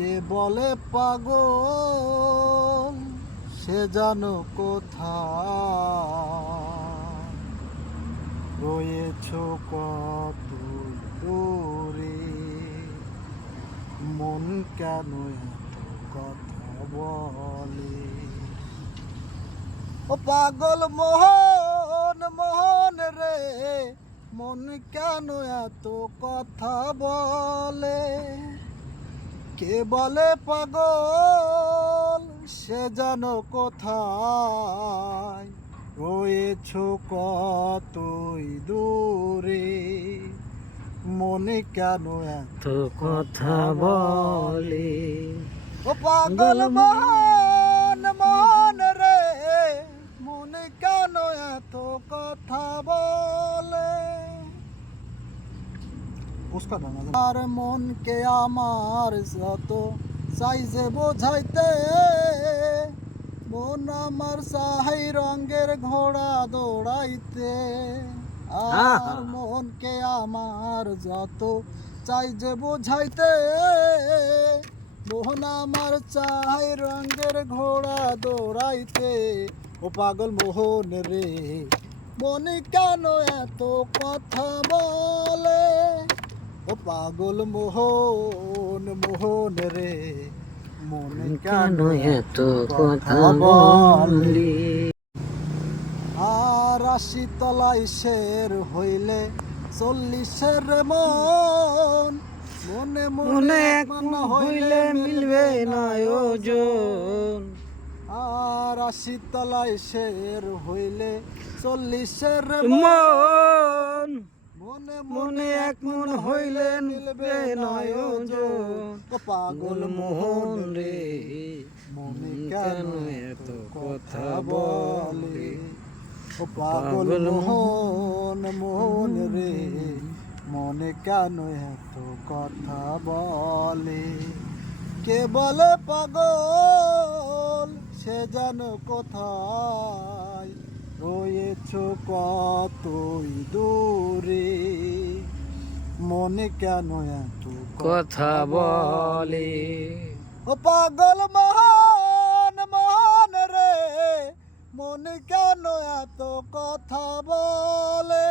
কে বলে পাগল সে জানো কোথায় রয়েছো কত দূরে মন কেন এত কথা বলে ও পাগল মোহন মোহন রে মন কেন এত কথা বলে কে বলে পাগল সে জানো কোথায় রয়েছো কতই দূরে মনে কেন এত কথা বলে ও পাগল মোহন মোহন রে মনে কেন এত কথা বলে আর মনকে আমার যত চাই যে বোঝাইতে মন আমার চাই রঙের ঘোড়া দৌড়াইতে আর মনকে আমার যত চাই যে বোঝাইতে মোহন আমার চাই রঙের ঘোড়া দৌড়াইতে ও পাগল মোহন রে মনে কেন এত কথা বলে ও পাগল মোহন মোহন রে মনে কেন এত কথা বলে আর ৮০ তলায় শের হইলে ৪০-এর মন মনে মনে এক মন হইলে মিলবে না ওজন আর ৮০ তলায় শের হইলে ৪০-এর মন মনে মনে এক মন হইলে মিলবে না ওজন ও পাগল মোহন রে মনে কেন এত কথা বলে ও পাগল মোহন মোহন রে মনে কেন এত কথা বলে কে বলে পাগল সে জানো কোথায় রয়েছো কতই দূরে মনে কেন এত কথা বলে ও পাগল মোহন মোহন রে মনে কেন এত কথা বলে